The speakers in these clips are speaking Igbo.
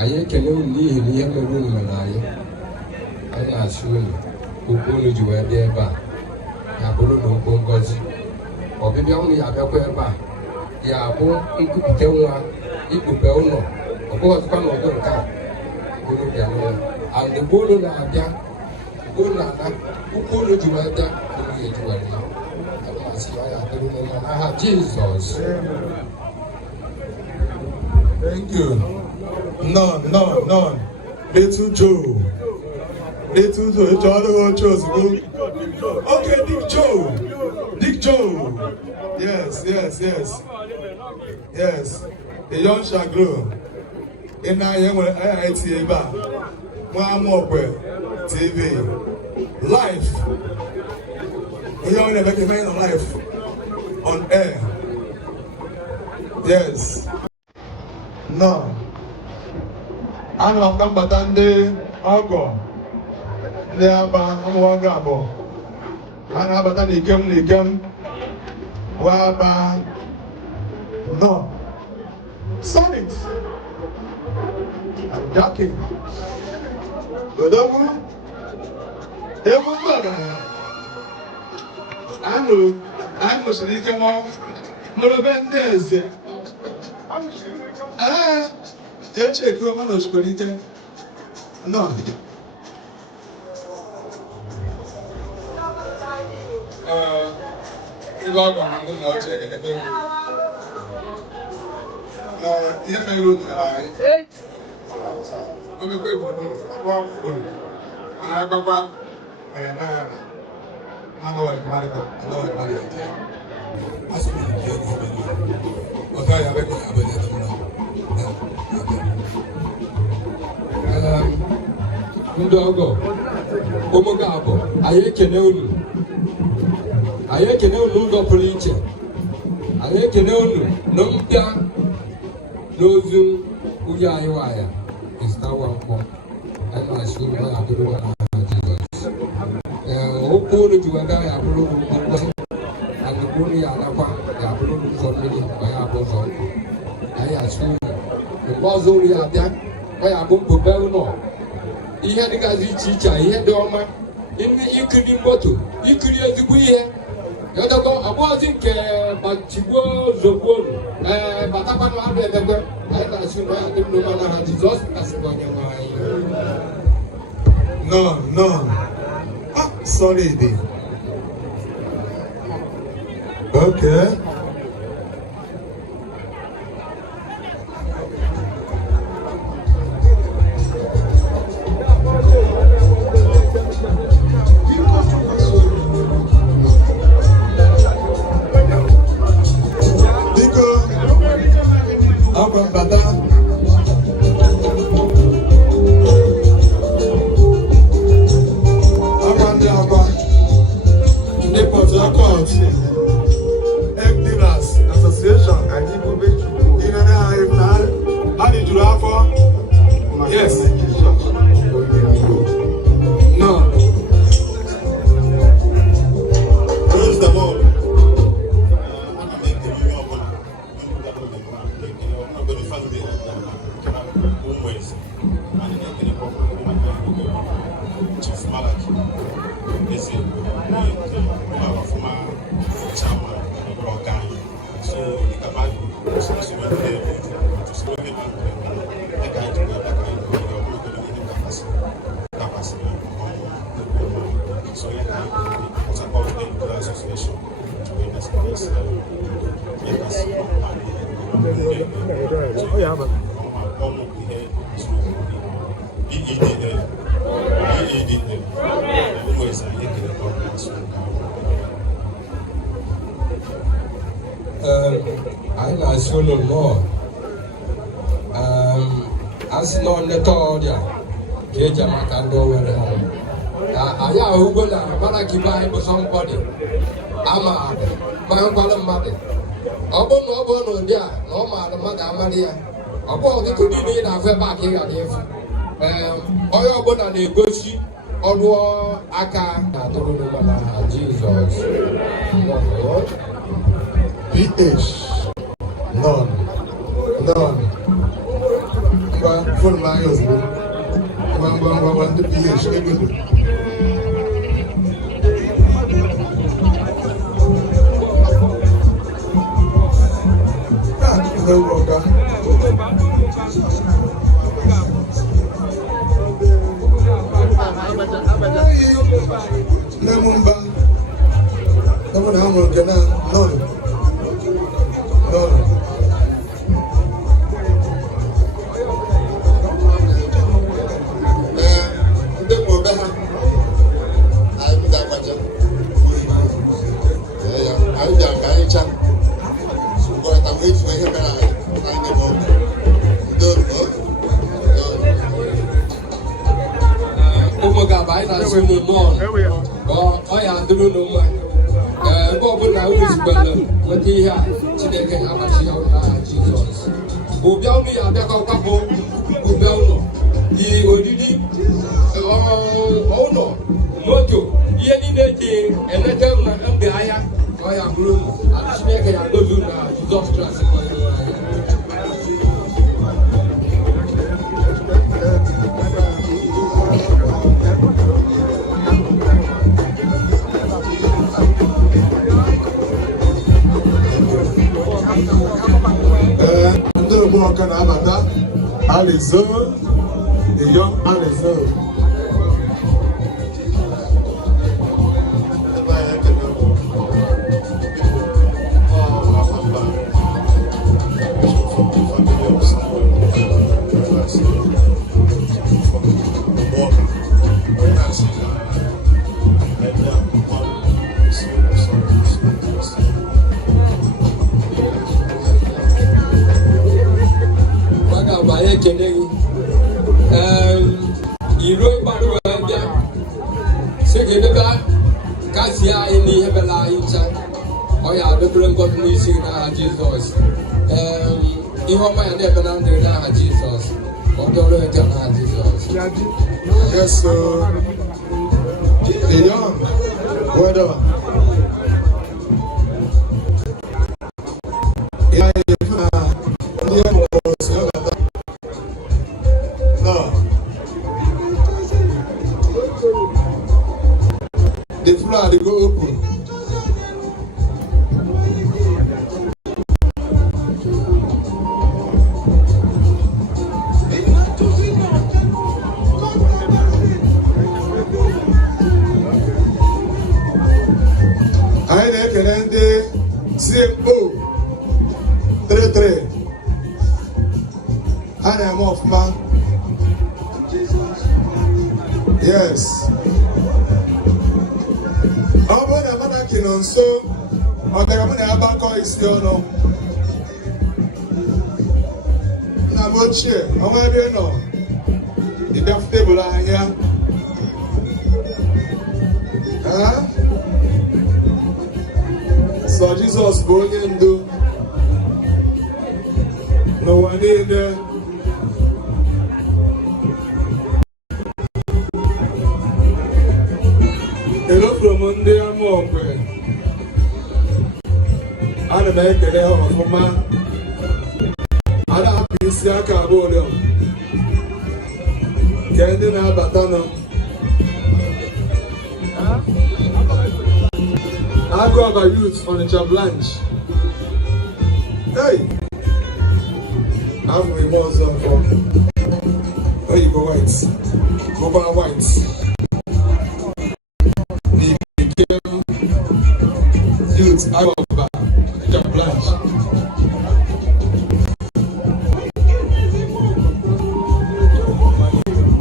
anyị ekele unu n'ihi na ihe mere unu mere anyị na-asị unu okwu unu ji wee bịa ebe a ya bụrụ na okwu ngọzi ọbịbịa unu ya abịakwa ebe a ya bụ nkwupụta nwa ikpube ụlọ ọ bụghị ọzọkwa n'ọdụ nke a unu bịa n'ụlọ and mgbe unu na-abịa mgbe unu na-ana ukwu unu ji wee bịa unu ya eji wee bịa masị ya ya dịrị unu na n'aha Jizọs. Thank you. None. Little Joe. It's all the chose. Okay, Dick Joe. Yes. The young shall grow. In I am IIT bar. TV. Life. We only make a man of life on air. Yes. No. I'm not going to stand ọgọ ndị aba ụmụnwaga abụọ a na-abata n'ikem waba no Sonic Jackie Odogwu egwu mgbada anyị nụsịrị ike nwa nụrụ be ndị eze echeke ọma na osikoro ike no ndị ọgọ na ndị na oche ebe ihe mere otu anyị omekwa ibodo na-agbakwa ndị ọgọ ụmụga abụ anyị ekene unu ụzọ pụrụ iche anyị ekene unu na mbịa n'ozu uye anyị nwanyị ịzụtawa nkwọ anyị na-asị unu ya bụrụ na Jizọs okwu unu ji wega ya bụrụ ngọzi andịkwa unu ya alakwa ya bụrụ ụzọ mmiri ma ya bụ ụzọ nkụ anyị asị unu mgbe ọzọ unu ya abịa ọ ya bụ mpụbe ụlọ ihe dịgasị iche iche ihe dị ọma ikiri moto ikiri ezigbo ihe yọdọkọ ọbụghịzi nke gbachigbuo zogbuo batakwanụ abụ edekwe anyị na-asị na ya dị mma na ha Jizọs kasịkwa onye nwe anyị. None. Solid. Okay. Yes. No. Praise the Lord. I na-asị unu nnọọ asị nọ nleta ọrịa ka eji amaka ndị Owerri anyị ahụgo na marakibe anyị bụ sọmbọdị ama manyekwara mmadụ ọ bụrụ na ụdị a na ọ maara mmadụ amarị ya ọ bụ ọtụtụ niile ị na-afụ ebe a ka ị ghara ịfụ onye ọbụla na-egosi ọrụ aka na-atụrụ n'ụlọ n'aha Jizọs. PH None. phone my house. One to be here, she good. No worker. Lemumba. Come on, how long can I? No. The young Alizé. Yes, the young, whether the floor they go open. CMO 33 and I'm off man. Yes. I'm going to make a so I'm going to have a call is your no. I'm going to share. I'm going to know. The deaf table are here. Huh? So Jesus going in do no one in there. Hello from Monday I'm open. I don't make it out for man. I don't have to see a carbon. Can't do that, but I know. I go about youth on the job lunch. Hey! I'm with more zone for. Where you go, whites? Go by whites. The became youth. I go about the job lunch.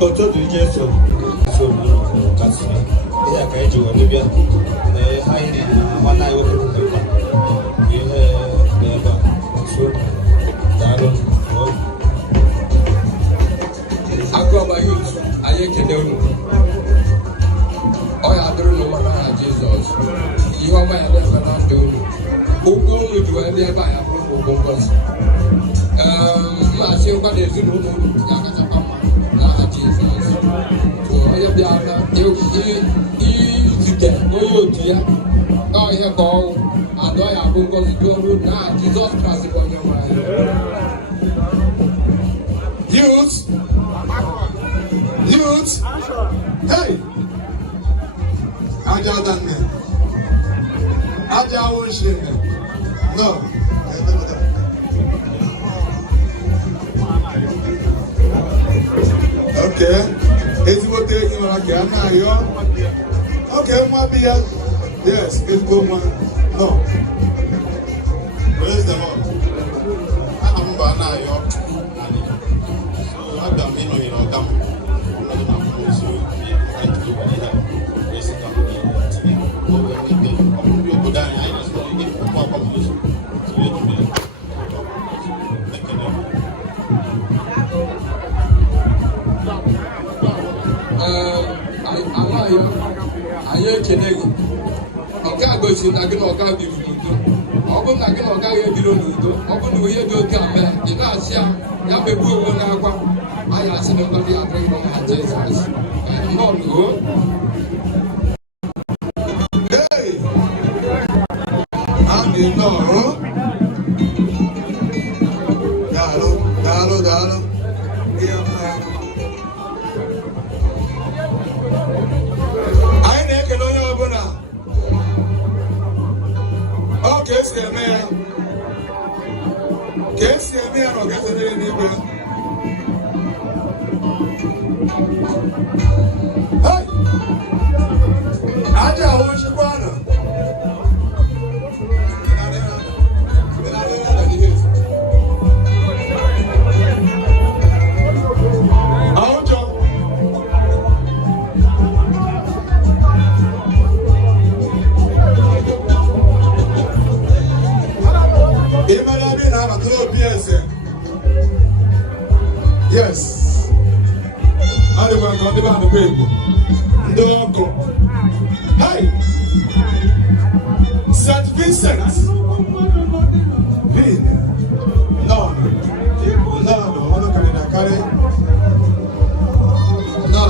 But what do you get so? So, yeah, I do. Olivia. One night with the you have so I go by you. I can do. I don't know what Jesus. You are my other do. Who go to where they buy a book? I see what is in the room. Jesus. So I have the other. Oh, yeah, go. I know I have to go to the room now. Jesus Christ, youth. youth. Hey! Aja danne. Aja wonshi. No. Okay. It's what they you like now. Okay, my beer. Yes, it's good one. No. Praise the Lord. I'm banana yo. So I don't mean you know them. So I do what I have. Yes, it can be. You go down. I just want to get more competition. So you do it. Anyị ekele gị nke a gosi na gị na ọga biri n'udo. Ọ bụrụ na gị na ọga ya ebiro n'udo, ọ bụrụ na onye dị otu a mee ị na-asị ya megbu onwe n'akwa anyị asị na ngọzi adịghị n'ọha Jizọs. Ndọgụ Anyị nọrọ. Daalụ. Anyị na-ekele onye ọbụla ọ ka esi eme ya na ọ ga-esonye n'igwe. Aja ahụ nchịkwa nọ yes. I don't want to go down the paper. No go. Hi. St. Vincent. Vin. No. I'm not coming to carry. No.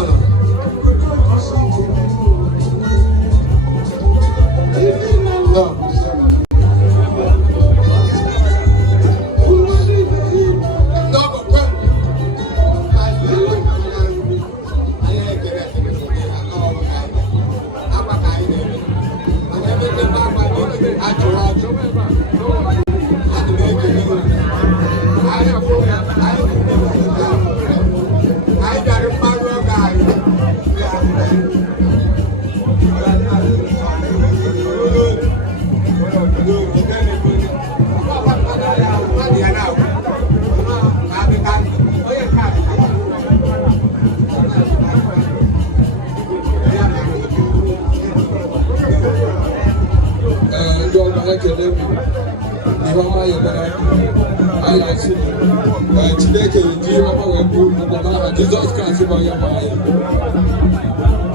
Jesus Christ by your mind.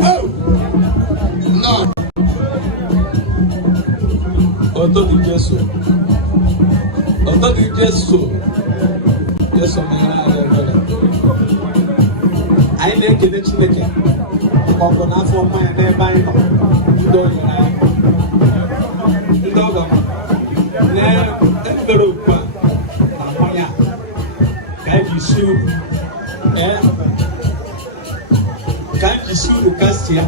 Oh! No! Ọ̀tọ̀ di Jésù. Jésù mere anyị ebere. Anyị na-ekele Chineke ọgụ n'afọ ọma ya n'ebe anyị nọ. Ndị o nyere anyị. Ndị ọgọ na-ebere okwu a na-ahụ ya ka anyị ji si uru. Kan disuruh kasih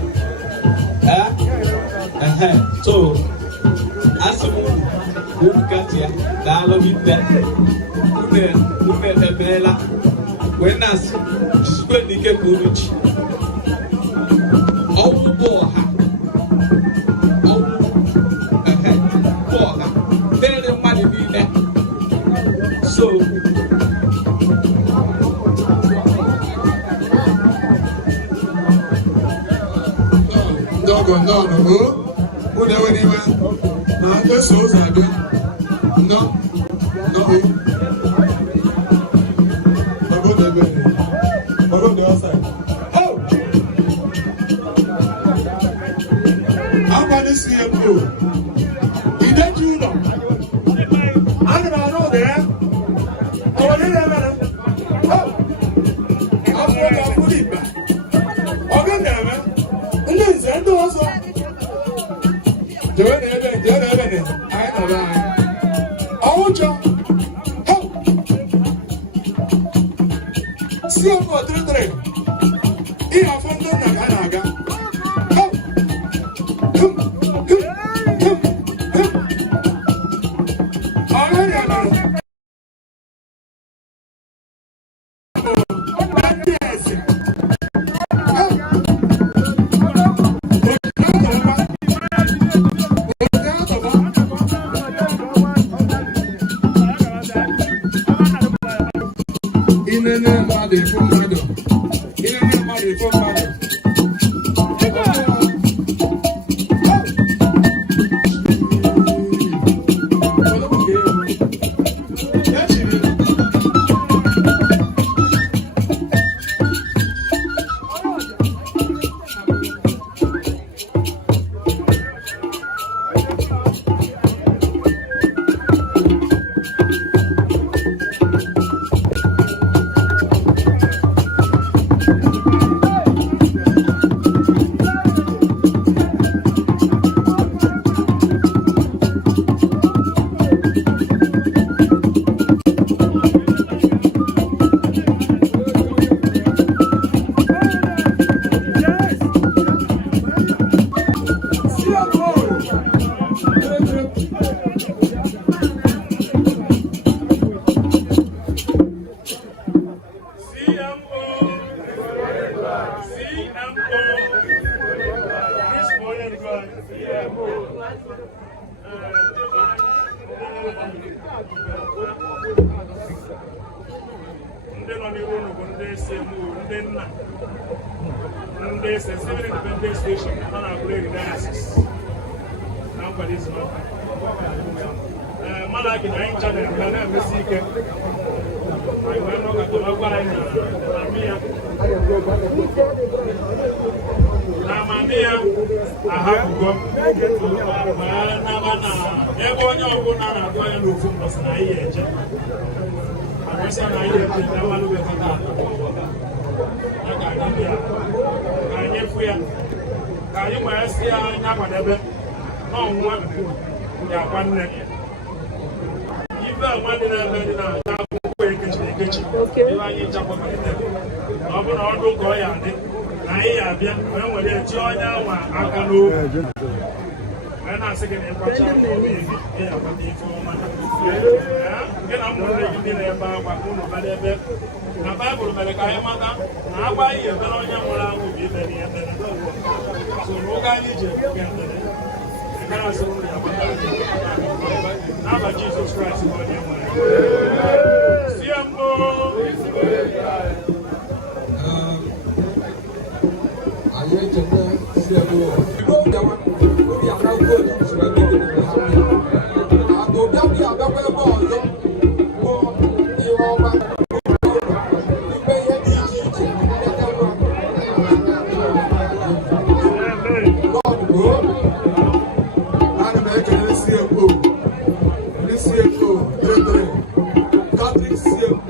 so asemu kasih kalau kita udah bela wenas disuruh dikit kuruci aku boha dari mana ini so no. Who never anywhere? Now the souls are there. No. Go the outside. Oh! How about this here, bro? We don't you know? I don't know there. Oh, I'm going to put it back. Okay, man. Listen, do also. See how much 3. mmadụ ile ndị mmadụ ifo mmadụ ndị nọ n'ihu unu bụ ndị CMO, ndị nna, ndị Civil Independence Station ha na-abụrụ dialysis na nkwado izu n'ọka. Mmadụ agị na anyị ncha na-emesi ike anyị wee nọ ka gwara anyị na amami ya ahapụgo wee naba na ebe onye ọbụla na-atụ anya n'ofu mbọsị na anyị eje agwasịa na anyị eje na amalụbekọta atọ ya ka anyị bịa ka anyị fụ ya ka anyị wee si ya anya kwadebe n'ọnwụnwa ga-akwa nne ife nwa dị na-eme dị na-aga akwụkwọ ekechiri ekechi ebe anyị nchakwapụta ọ bụrụ na ọdụ ka ọ ya dị na anyị ya abịa wee nwere eti onye anwa aka n'obi wee na-asị gị na ịkwacha obi ị ya-akwata ife ọma gị na ụmụnne gị dị na-ebe akwa unu bada ebe na Baịbụl mere ka anyị mata na agwa anyị ebere onye nwụrụ anwụ bụ ibe na ihe mere so na ụka anyị ji ebuke ndere n'aba Jizọs Kraịst bụ onye nwere sie mbụ anyị echeta si ebe igbo bịawa obi akwụkwọ otu usoro ebe dị agụbịa bi abịakwa ebe ọzọ bụ ihe ọma ikpe ihe dị iche iche ana m ekele CMO ndị CMO dere Catholic CMO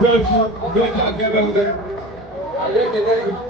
Good, good, good, good.